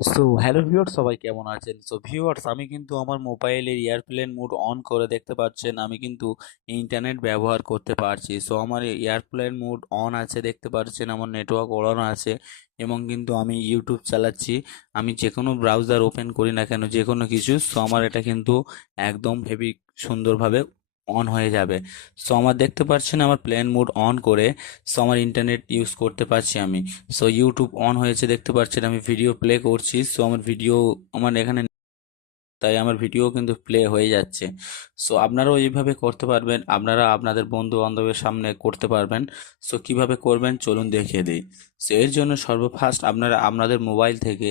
So hello viewers, সবাই কেমন আছেন? সো ভিউয়ার্স, আমি কিন্তু আমার মোবাইলের এয়ারপ্লেন মোড অন করে দেখতে পাচ্ছেন আমি কিন্তু ইন্টারনেট ব্যবহার করতে পারছি। সো আমার এয়ারপ্লেন মোড অন আছে, দেখতে পাচ্ছেন আমার নেটওয়ার্ক ওড়ানো আছে এবং কিন্তু আমি ইউটিউব চালাচ্ছি। আমি যে কোনো ব্রাউজার ওপেন করি না কেন, যে কোনো কিছু, সো আমার এটা কিন্তু একদম হেভি সুন্দরভাবে অন হয়ে যাবে। সো আমার দেখতে পাচ্ছেন আমার প্লেন মোড অন করে সো আমার ইন্টারনেট ইউজ করতে পারছি আমি। সো ইউটিউব অন হয়েছে, দেখতে পাচ্ছেন আমি ভিডিও প্লে করছি। সো আমার ভিডিও আমার এখানে, তাই আমার ভিডিও কিন্তু প্লে হয়ে যাচ্ছে। সো আপনারাও এইভাবে করতে পারবেন, আপনারা আপনাদের বন্ধু বান্ধবের সামনে করতে পারবেন। সো কিভাবে করবেন চলুন দেখিয়ে দিই। সো এর জন্য সর্বফার্স্ট আপনারা আপনাদের মোবাইল থেকে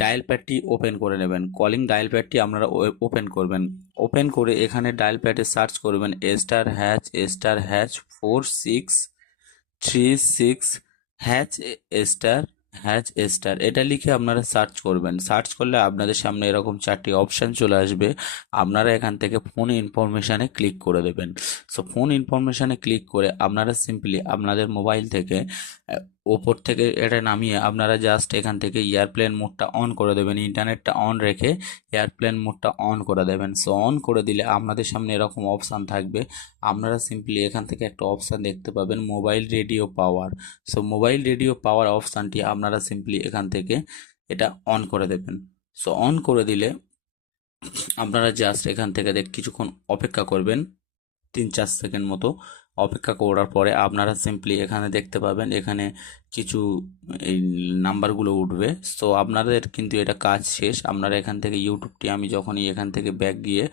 ডায়াল প্যাডটি ওপেন করে নেবেন। কলিং ডায়াল প্যাডটি আপনারা ওপেন করবেন। ওপেন করে এখানে ডায়াল প্যাডে সার্চ করবেন *#**4 6 3 6 #*# এটা লিখে আপনারা সার্চ করবেন। সার্চ করলে আপনাদের সামনে এরকম চারটি অপশান চলে আসবে। আপনারা এখান থেকে ফোন ইনফরমেশানে ক্লিক করে দেবেন। সো ফোন ইনফরমেশানে ক্লিক করে আপনারা সিম্পলি আপনাদের মোবাইল থেকে ওপর থেকে এটা নামিয়ে আপনারা জাস্ট এখান থেকে এয়ারপ্লেন মোডটা অন করে দেবেন। ইন্টারনেটটা অন রেখে এয়ারপ্লেন মোডটা অন করে দেবেন। সো অন করে দিলে আপনাদের সামনে এরকম অপশান থাকবে। আপনারা সিম্পলি এখান থেকে একটা অপশান দেখতে পাবেন, মোবাইল রেডিও পাওয়ার। সো মোবাইল রেডিও পাওয়ার অপশানটি আপনারা সিম্পলি এখান থেকে এটা অন করে দেবেন। সো অন করে দিলে আপনারা জাস্ট এখান থেকে কিছুক্ষণ অপেক্ষা করবেন, 3-4 সেকেন্ড মতো অপেক্ষা করার পরে আপনারা সিম্পলি এখানে দেখতে পাবেন এখানে কিছু এই নাম্বারগুলো উঠবে। সো আপনাদের কিন্তু এটা কাজ শেষ। আপনারা এখান থেকে ইউটিউবটি, আমি যখনই এখান থেকে ব্যাক গিয়ে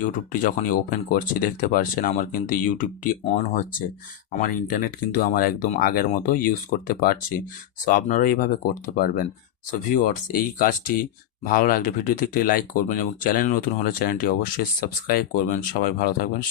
ইউটিউবটি যখনই ওপেন করছি, দেখতে পাচ্ছেন আমার কিন্তু ইউটিউবটি অন হচ্ছে। আমার ইন্টারনেট কিন্তু আমার একদম আগের মতো ইউজ করতে পারছি। সো আপনারাও এইভাবে করতে পারবেন। সো ভিউয়ার্স, এই কাজটি ভালো লাগলে ভিডিওতে একটি লাইক করবেন এবং চ্যানেল নতুন হলে চ্যানেলটি অবশ্যই সাবস্ক্রাইব করবেন। সবাই ভালো থাকবেন।